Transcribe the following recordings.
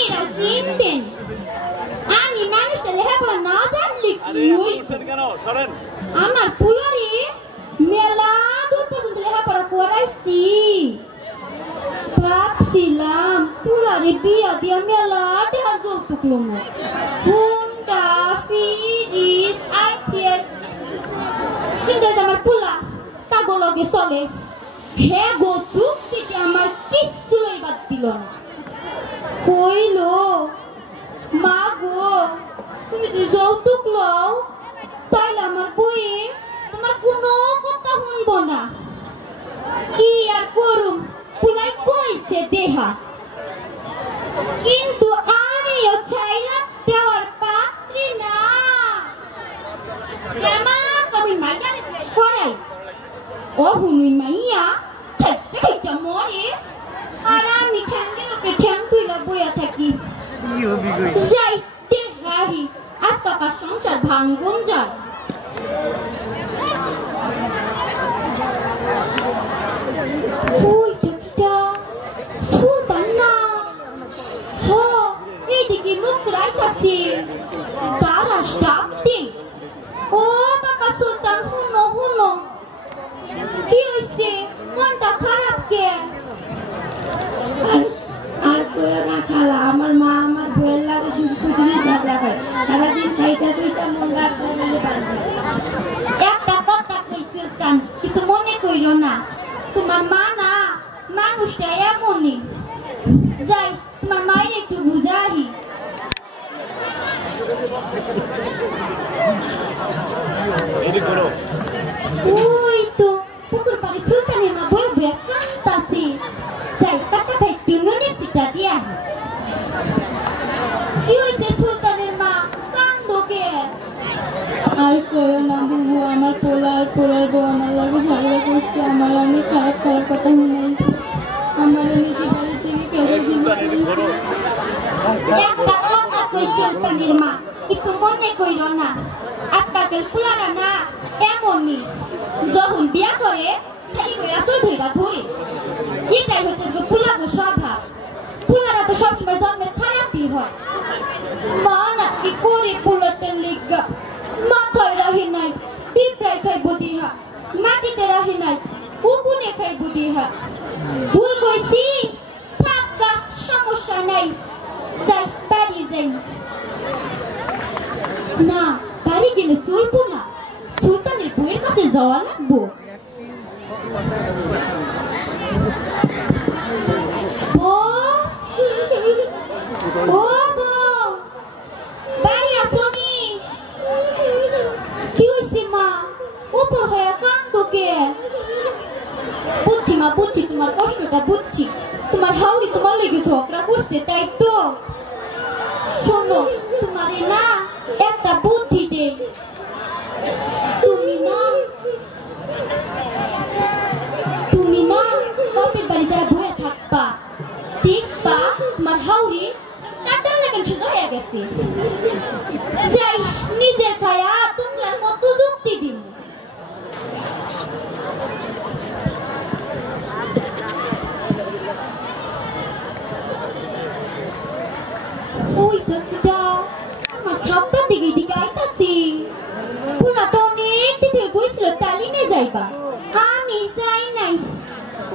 মেয়েরা চিনবেন আমি মানুষটা লেখাপড়া না জানলে কি আমার পুলারে মেলা দূর পর্যন্ত লেখাপড়া করাইছি ভাবছিলাম পুলারে বিয়া দিয়া মেলা ঢের যৌতুক লমু হুন্ডা ফ্রিজ আইপিএস কিন্তু আমার পুলা তাগো লগে চলে হে গো যুক্তিতে আমার কিচ্ছু লইবার দিল না কইলো মা গো তুমি যদি যৌতুক লও তাইলে আমার বইয়ে তোমার কোনো কথা শুনবো না কি আর করুম পুলাই কইছে দেহা কিন্তু আমিও চাইলাম দেওয়ার পাত্রী না আমি মাইয়া করাই ও হুনুই মাইয়া থাকতে খাইটা মরে আর আমি ঠ্যাঙ্গের উপরে ঠ্যাং তুইলা বইয়া থাকি যাই দেখাহি আজকালকার সংসার ভাঙ্গন যায় ওই দেখিটা সুলতান না হ এইদিকে লোক রাইতাছে তারা স্টাফ দিই ও বাবা সুলতান হুনো হুনো কি হইছে মনটা খারাপ কে আর কইও না খালা আমার মা আমার বইয়ের লাগে শুধু প্রতিদিন ঝগড়া করে সারাদিন খাইটা দুইটা মন গাছ চাইলে পারছে একটা কথা কই সুলতান কিছু মনে কইরো না তোমার মা না মানুষটা এমনই যাই তোমার মায়ের একটু বুঝাহি ওই তো পুকুর পাড়ে সুলতানের মা বই বই কান্তাছে যাই তার কথায় টিউনের সিটা দিয়া কি হইছে সুলতানের মা কান্দোকে আর কইও না বুবু আমার পোলার বউ আমার লাগে ঝগড়া করছে আমার অনেক খারাপ খারাপ কথা শুনাইছে আমার নাকি বাড়ি থেকে কেটে দিল একটা কথা কই সুলতানের মা কিছু মনে কইরো না আজকালকার পোলারা না এমনই যখন বিয়া করে খালি কইরা চৌধুরীরা ধরে এটাই হচ্ছে যে পোলাগো স্বভাব পোলারা তো সবসময় জন্মের খারাপই হয় মা না কি করে পোলাটার লেগা মাথায় রাহি নাই পিঁপড়ায় খাই বুদিহা মাটিতে রাহি নাই উগুনে খাই বুদিহা ভুল কইছি থাকা সমস্যা নাই যাই বাড়ি যাই না বাড়ি গেলে চলবো না সুলতানের বইয়ের কাছে যাওয়া লাগবো ও বউ বাড়ি আসনি কি হইছে মা উপর হয়ে কান্দোকে বুঝছি মা বুঝছি তোমার কষ্টটা বুঝছি তোমার হাউরি তোমার লেগে ঝগড়া করছে তাই তো শোনো তোমারে না একটা বুদ্ধি দেই তুমি না বাপের বাড়ি যায় বয়ে থাকবা দেখবা তোমার হাউরি টাটার লাগান সুযোগ হয়ে গেছে যাই নিজের খায়া তোমরার মতো যুক্তি দিন ওই দেখিটা আমার সাতটার দিকে আইতাছি পুরা তো অনেক দিকে গইছিল তালিমে যাইবা আমি যাই নাই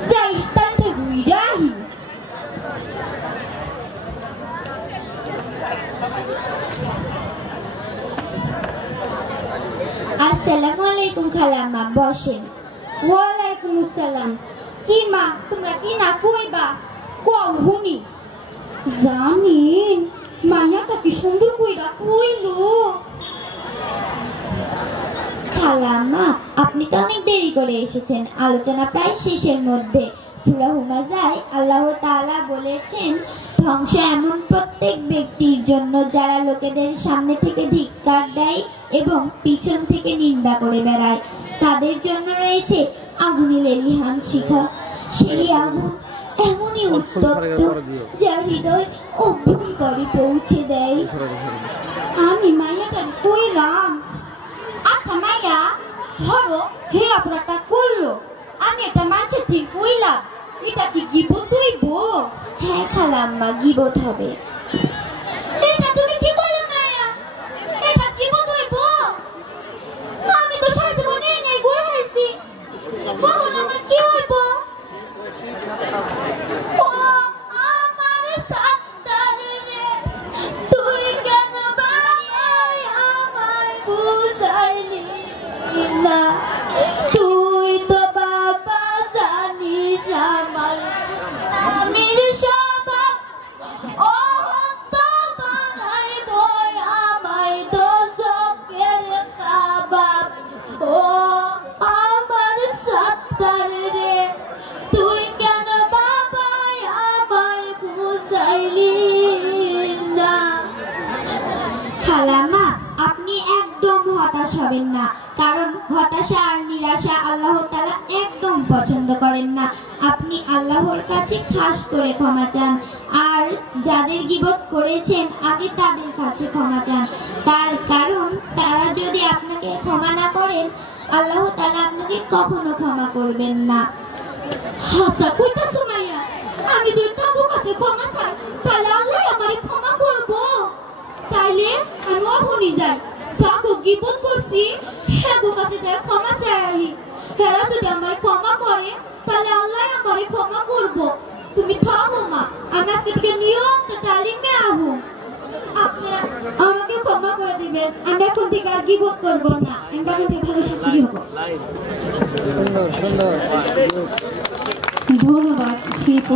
যাই তাতে ঘুইরাহি আসসালামু আলাইকুম খালাম্মা বসেন ওয়ালাইকুম আসসালাম কি মা তোমরা কি না কইবা কম হুনি জানিন মায়াটা কি সুন্দর কইরা কইলো খালাম্মা আপনি তো অনেক দেরি করে এসেছেন আলোচনা প্রায় শেষের মধ্যে সূরা হুমাযায় আল্লাহ তাআলা বলেছেন ধ্বংস এমন প্রত্যেক ব্যক্তির জন্য যারা লোকেদের সামনে থেকে ধিক্কার দেয় এবং পিছন থেকে নিন্দা করে বেড়ায় তাদের জন্য রয়েছে আগুনে লেলিহান শিখা সেই আগুন এমনই উত্তপ্ত যা হৃদয় অভ্যন্তরে পৌঁছে দেয় আমি মাইয়াটার কইলাম আচ্ছা মাইয়া ধরো হে অপরাধটা করলো আমি এটা মানুষের ঠিক কইলাম এটা কি গিবত হইব হ্যাঁ খালাম্মা গিবত হবে ও তো বানাই বই আমায় দোজখের কাবাব ও আমার সত্তার রে তুই কেন বাবা আমায় বুঝাইলি না। খালাম্মা আপনি একদম হতাশ হবেন না, কারণ হতাশা আর নিরাশা আল্লাহ তাআলা একদম পছন্দ করেন না। আপনি আল্লাহর কাছে খাস করে ক্ষমা চান, আর যাদের গীবত করেছেন আগে তাদের কাছে ক্ষমা চান। তার কারণ তারা যদি আপনাকে ক্ষমা না করেন আল্লাহ তাআলা আপনাকে কখনো ক্ষমা করবেন না। হাসা কইতা সুমাইয়া, আমি যদি তার কাছে ক্ষমা চাই তাহলে আল্লাহ আমারে ক্ষমা করব? তাইলে আমি অহনি যাই, সাকো গীবত করছি হেগো কাছে যাই ক্ষমা চাই। হেরা যদি আমারে ক্ষমা করে তাহলে আল্লাহ আমারে ক্ষমা করব। তুমি থামো মা, আমি আজকে থেকে নিয়ত তালিমে আহু। আপনারা আমাকে ক্ষমা করে দিবেন, আমি এখন থেকে আর গীবত করব না, আমি এখন থেকে ভালো শাশুড়ি হব। ধন্যবাদ শিল্প।